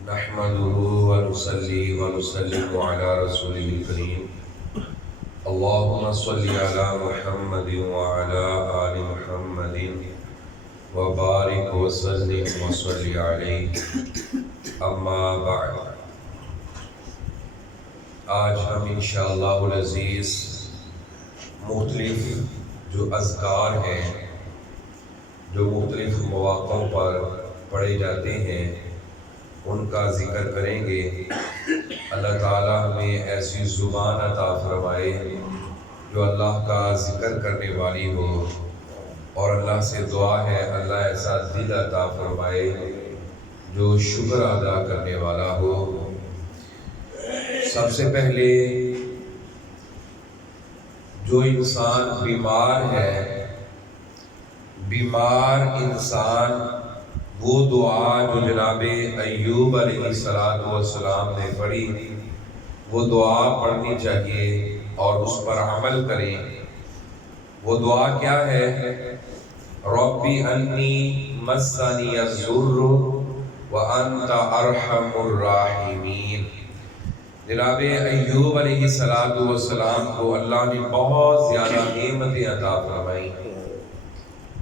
نحمده ونصلي ونسلم على رسوله الكريم اللهم صل على محمد وعلى آل محمد وبارك وسلم وصل عليه اما بعد۔ آج ہم انشاءاللہ العزیز مختلف جو اذکار ہیں جو مختلف مواقعوں پر پڑھے جاتے ہیں ان کا ذکر کریں گے۔ اللہ تعالیٰ ہمیں ایسی زبان عطا فرمائے جو اللہ کا ذکر کرنے والی ہو، اور اللہ سے دعا ہے اللہ ایسا دل عطا فرمائے جو شکر ادا کرنے والا ہو۔ سب سے پہلے جو انسان بیمار ہے، بیمار انسان وہ دعا جو جناب ایوب علیہ السلام نے پڑھی وہ دعا پڑھنی چاہیے اور اس پر عمل کریں۔ وہ دعا کیا ہے؟ ربی انی مسنی الضر وانت ارحم الراحمین۔ جناب ایوب علیہ السلام کو اللہ نے بہت زیادہ نعمتیں عطا فرمائی،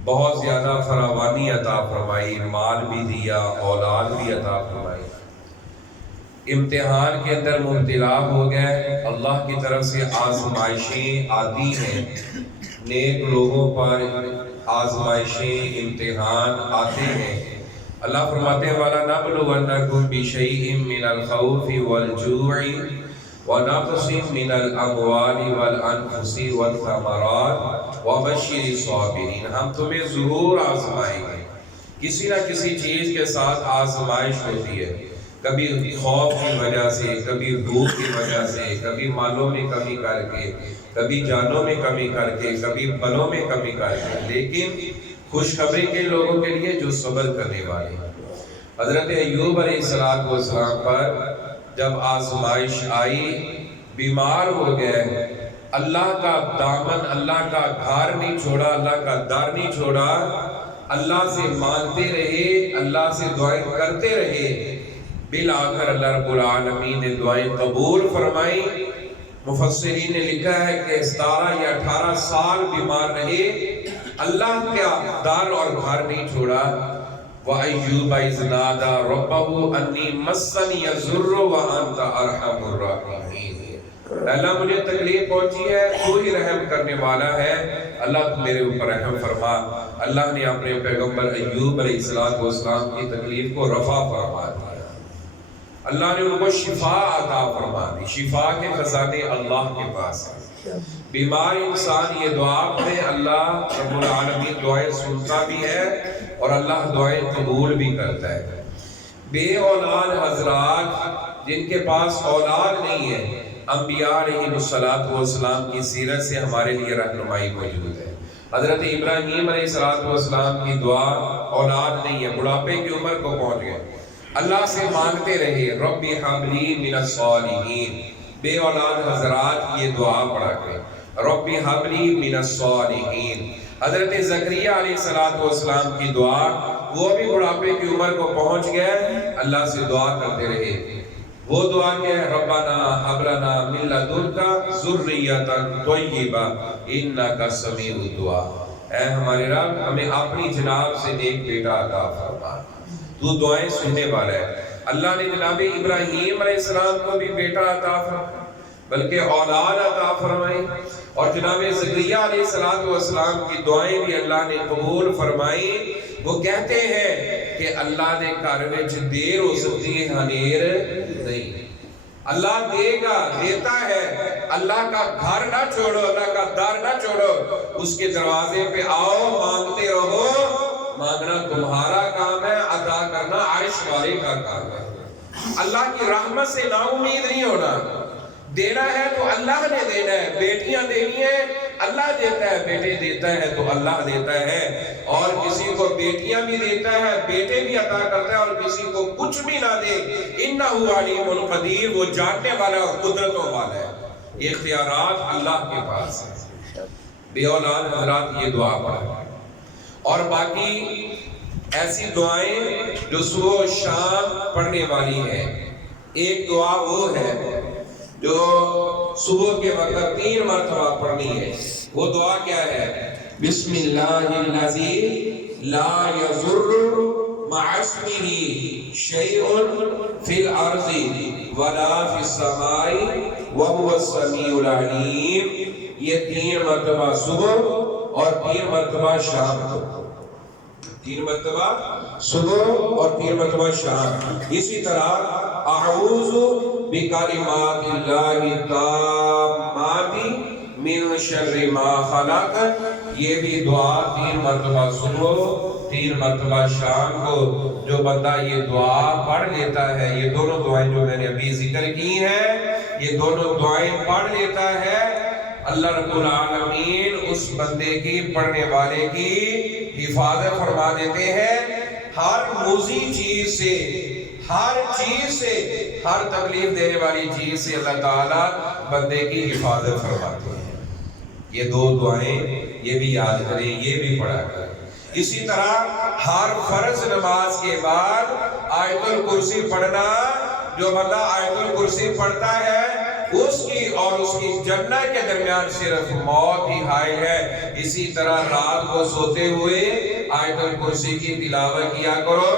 بہت زیادہ فراوانی عطا فرمائی، مال بھی دیا، اولاد بھی عطا فرمائی۔ امتحان کے اندر مبتلا ہو گئے، اللہ کی طرف سے آزمائشیں آتی ہیں، نیک لوگوں پر آزمائشیں امتحان آتے ہیں۔ اللہ فرماتے ہیں وَلَنَبْلُوَنَّكُمْ بِشَيْءٍ مِّنَ الْخَوْفِ وَالْجُوعِ وَنَقْصٍ مِّنَ الْأَمْوَالِ وَالْأَنفُسِ وَالثَّمَرَاتِ وَبَشِّرِ الصَّابِرِينَ۔ ہم تمہیں ضرور آزمائیں گے، کسی نہ کسی چیز کے ساتھ آزمائش ہوتی ہے، کبھی خوف کی وجہ سے، کبھی بھوک کی وجہ سے، کبھی مالوں میں کمی کر کے، کبھی جانوں میں کمی کر کے، کبھی بلوں میں کمی کر کے، لیکن خوشخبری کے لوگوں کے لیے جو صبر کرنے والے ہیں۔ حضرت ایوب علیہ السلام پر جب آزمائش آئی، بیمار ہو گئے، اللہ کا دامن، اللہ کا گھر نہیں چھوڑا، اللہ کا در نہیں چھوڑا، اللہ سے مانگتے رہے، اللہ سے دعائیں کرتے رہے۔ بالآخر اللہ رب العالمین نے دعائیں قبول فرمائی۔ مفسرین نے لکھا ہے کہ 17 یا 18 سال بیمار رہے، اللہ کا در اور گھر نہیں چھوڑا۔ وَأَيُّوبَ إِذْ نَادَىٰ رَبَّهُ أَنِّي مَسَّنِيَ الضُّرُّ وَأَنتَ أَرْحَمُ الرَّاحِمِينَ۔ اللہ مجھے تکلیف پہنچی ہے، تو ہی رحم کرنے والا ہے، اللہ میرے اوپر رحم فرما۔ اللہ نے اپنے پیغمبر ایوب علیہ السلام کی تکلیف کو رفع فرما دیا، اللہ نے ان کو شفا عطا فرما دی۔ شفا کے خزانے اللہ کے پاس ہیں۔ بیمار انسان یہ دعا پڑھے، اللہ رب العالمین دعائیں سنتا بھی ہے اور اللہ دعائیں قبول بھی کرتا ہے۔ بے اولاد حضرات جن کے پاس اولاد نہیں ہے، انبیاء علیہ السلام کی سیرت سے ہمارے لیے رہنمائی موجود ہے۔ حضرت ابراہیم علیہ السلام کی دعا، اولاد نہیں ہے، بڑھاپے کی عمر کو پہنچ گئے، اللہ سے مانگتے رہے ربی حب لی من الصالحین۔ بے اولاد حضرات یہ دعا پڑھا کریں ربی حب لی من الصالحین۔ حضرت زکریا علیہ السلام کی دعا، وہ بھی بڑھاپے کی عمر کو پہنچ گئے، اللہ سے دعا کرتے رہے۔ وہ دعا کیا ہے؟ ربنا ہب لنا من لدنک ذریۃ طیبہ انک سمیع الدعاء۔ اے ہمارے رب ہمیں اپنی جناب سے نیک بیٹا عطا فرما، تو دعائیں سننے والا ہے۔ اللہ نے جناب ابراہیم علیہ السلام کو بھی بیٹا عطا فرمایا بلکہ اولاد عطا فرمائی، اور جناب زکریا علیہ السلام کی دعائیں بھی اللہ نے قبول فرمائی۔ وہ کہتے ہیں کہ اللہ نے گھر وچ دیر ہو سکتی ہے، ہنیر نہیں۔ اللہ دے گا، دیتا ہے، اللہ کا گھر نہ چھوڑو، اللہ کا در نہ چھوڑو، اس کے دروازے پہ آؤ، مانگتے رہو۔ مانگنا تمہارا کام ہے، عطا کرنا عرش والے کا کام ہے۔ اللہ کی رحمت سے نا امید نہیں ہونا، دینا ہے تو اللہ نے دینا ہے، بیٹیاں دینی ہے اللہ دیتا ہے، بیٹے دیتا ہے تو اللہ دیتا ہے، اور کسی کو بیٹیاں بھی دیتا ہے، بیٹے بھی عطا کرتا ہے، اور کسی کو کچھ بھی نہ دے، انہ علیم قدیر، وہ جاننے والا اور قدرتوں والا ہے۔ یہ اختیارات اللہ کے پاس ہیں۔ بے اولاد حضرات یہ دعا پڑھا، اور باقی ایسی دعائیں جو صبح و شام پڑھنے والی ہیں. ایک دعا وہ ہے جو صبح کے وقت 3 مرتبہ پڑھنی ہے. وہ دعا کیا ہے؟ بسم اللہ الذی لا یضر مع اسمہ شیء فی الارض ولا فی السماء وهو السمیع العلیم. یہ 3 مرتبہ صبح اور 3 مرتبہ شام کو. 3 مرتبہ صبح اور 3 مرتبہ شام. اسی طرح اعوذ بکلمات اللہ التامات من شر ما خلق. یہ بھی دعا 3 مرتبہ صبح 3 مرتبہ شام کو جو بندہ یہ دعا پڑھ لیتا ہے، یہ دونوں دعائیں جو میں نے ابھی ذکر کی ہیں، یہ دونوں دعائیں پڑھ لیتا ہے، اللہ رب العالمین اس بندے کی پڑھنے والے کی حفاظت فرما دیتے ہیں. ہر موذی چیز سے، ہر چیز سے، ہر تکلیف دینے والی چیز سے اللہ تعالیٰ بندے کی حفاظت فرماتے ہیں. یہ 2 دعائیں یہ بھی یاد کریں، یہ بھی پڑھا کریں. اسی طرح ہر فرض نماز کے بعد آیت الکرسی پڑھنا. جو بندہ آیت الکرسی پڑھتا ہے اس کی اور اس کی جنت کے درمیان صرف موت ہی حائل ہے. اسی طرح رات کو سوتے ہوئے آیت الکرسی کی تلاوت کیا کرو.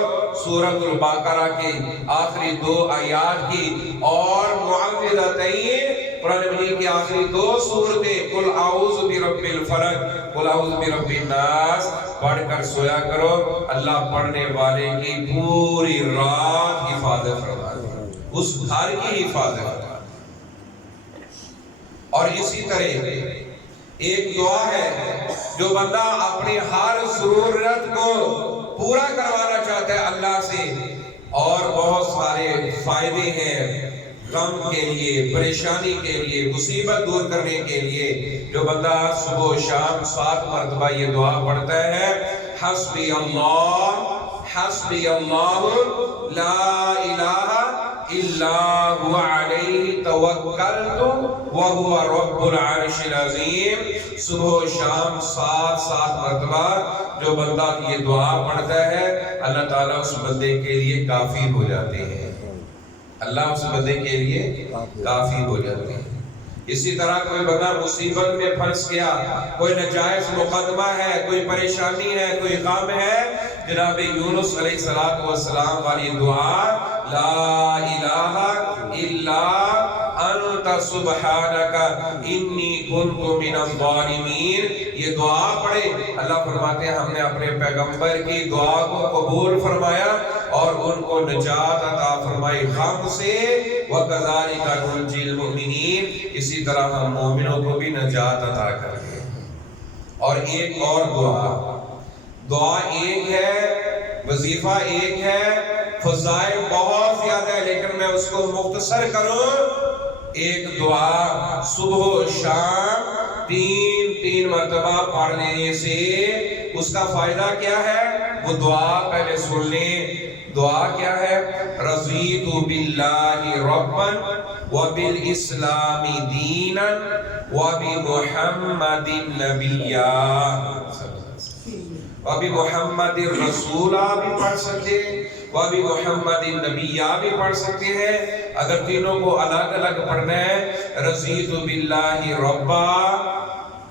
سورۃ البقرہ کی آخری 2 آیات کی اور معوذتین، قرآن مجید کی آخری 2 سورتیں قل اعوذ برب الفلق، قل اعوذ برب الناس پڑھ کر سویا کرو. اللہ پڑھنے والے کی پوری رات حفاظت فرماتا ہے، اس گھر کی حفاظت فرماتا ہے. اور اسی طرح ایک دعا ہے جو بندہ اپنی ہر ضرورت کو پورا کروانا چاہتا ہے اللہ سے، اور بہت سارے فائدے ہیں غم کے لیے، پریشانی کے لیے، مصیبت دور کرنے کے لیے. جو بندہ صبح و شام 7 مرتبہ یہ دعا پڑھتا ہے، حسبی اللہ لا الہ الا هو علیہ توکلت وهو رب العرش العظیم. صبح و شام 7 مرتبہ جو بندہ یہ دعا پڑھتا ہے، اللہ تعالیٰ اس بندے کے لیے کافی ہو جاتے ہیں. اللہ اس بندے کے لیے کافی ہو جاتے ہیں. اسی طرح کوئی بندہ مصیبت میں پھنس گیا، کوئی ناجائز مقدمہ ہے، کوئی پریشانی ہے، کوئی غم ہے، جناب یونس علیہ السلام والی دعا لا الہ الا انت سبحانک انی کنت من الظالمین. یہ دعا پڑھے، اللہ فرماتے ہیں ہم نے اپنے پیغمبر کی دعا کو قبول فرمایا اور ان کو نجات عطا فرمائی غم سے. وَكَذَلِكَ نُنْجِي الْمُؤْمِنِينَ، اسی طرح ہم مومنوں کو بھی نجات عطا کرتے ہیں. اور ایک اور دعا ایک ہے، وظیفہ ایک ہے، فضائل بہت زیادہ ہے، لیکن میں اس کو مختصر کروں. ایک دعا صبح و شام 3 مرتبہ پڑھ لینے سے اس کا فائدہ کیا ہے؟ وہ دعا پہلے سن لیں. دعا کیا ہے؟ رضیت باللہ ربا وبالاسلام دینا وبمحمد نبیا. وبمحمد رسولہ بھی پڑھ سکتے، وبمحمد نبیہ بھی پڑھ سکتے ہیں. اگر تینوں کو الگ الگ پڑھنا ہے، رضیت باللہ ربا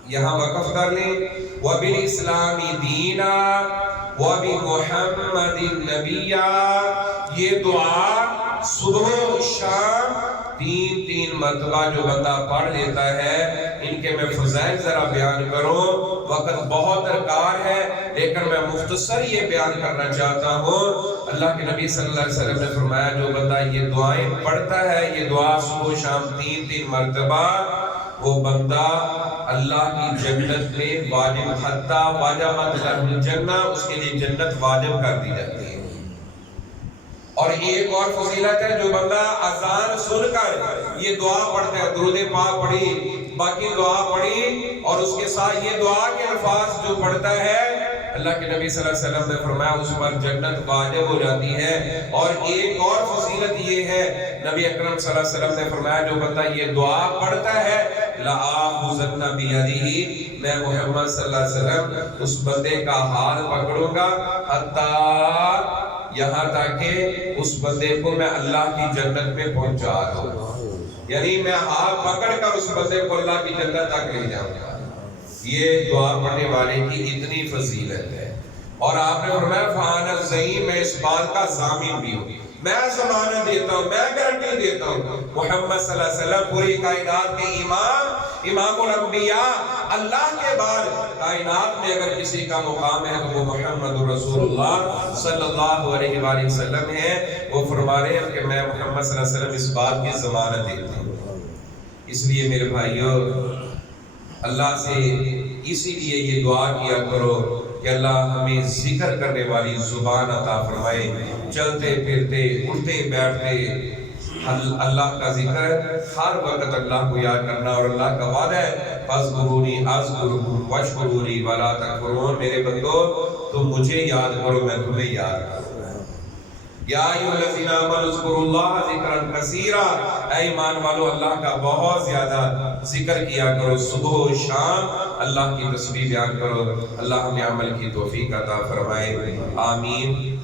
یہاں وقف کر لیں، وبالاسلام دینا وبمحمد نبیہ. یہ دعا صبح و شام 3 مرتبہ جو بندہ پڑھ لیتا ہے، ان کے میں فضائل ذرا بیان کروں. وقت بہت درکار ہے لیکن میں مختصر یہ بیان کرنا چاہتا ہوں. اللہ کے نبی صلی اللہ علیہ وسلم نے فرمایا جو بندہ یہ دعائیں پڑھتا ہے، یہ دعا صبح و شام 3 مرتبہ، وہ بندہ اللہ کی جنت میں واجب، حتی واجبت لہ الجنہ، اس کے لیے جنت واجب کر دی جاتی ہے. اور ایک اور فضیلت ہے، جو بندہ اذان سن کر یہ دعا پڑھتا ہے، درود پاک پڑھی، باقی دعا پڑھی، اور اس کے ساتھ یہ دعا کے الفاظ جو پڑھتا ہے، اللہ کے نبی صلی اللہ علیہ وسلم نے فرمایا اس پر جنت واجب ہو جاتی ہے۔ اور ایک اور فضیلت یہ ہے، نبی اکرم صلی اللہ علیہ وسلم نے فرمایا جو بندہ یہ دعا پڑھتا ہے لَآخُذَنَّ بِيَدِهِ، میں محمد صلی اللہ علیہ وسلم اس بندے کا ہاتھ پکڑوں گا حتیٰ یہاں تک کہ اس بندے کو میں اللہ کی جنت میں پہنچا دوں، یعنی میں ہاتھ پکڑ کر اس بندے کو اللہ کی جنت تک لے جاؤں گا۔ یہ دعا پڑھنے والے کی اتنی فضیلت ہے۔ اور آپ نے فرمایا فَأَنَا الزَّعِيمُ، میں اس بات کا ضامن بھی ہوں، میں ضمانت دیتا ہوں، میں گارنٹی دیتا ہوں، محمد صلی اللہ علیہ وسلم پوری کائنات کے امام الانبیاء، اللہ کے بعد کائنات میں اگر کسی کا مقام ہے تو وہ محمد رسول اللہ صلی اللہ علیہ وآلہ وسلم ہے۔ وہ فرما رہے ہیں کہ میں محمد صلی اللہ علیہ وسلم اس بات کی ضمانت دیتا ہوں۔ اس لیے میرے بھائیوں، اللہ سے اسی لیے یہ دعا کیا کرو کہ اللہ ہمیں ذکر کرنے والی زبان عطا فرمائے، چلتے پھرتے اٹھتے بیٹھتے اللہ کا ذکر، ہر وقت اللہ کو یاد کرنا۔ اور اللہ کا وعدہ ہے فَاذْكُرُونِي أَذْكُرْكُمْ وَاشْكُرُوا لِي وَلَا تَكْفُرُونَ، میرے بندو تم مجھے یاد کرو میں تمہیں یاد کروں۔ یا ایھا الذین آمنوا اذکروا اللہ ذکرا کثیرا، اے ایمان والو اللہ کا بہت زیادہ ذکر کیا کرو، صبح و شام اللہ کی تسبیح بیان کرو۔ اللہ ہمیں عمل کی توفیق عطا فرمائے، آمین۔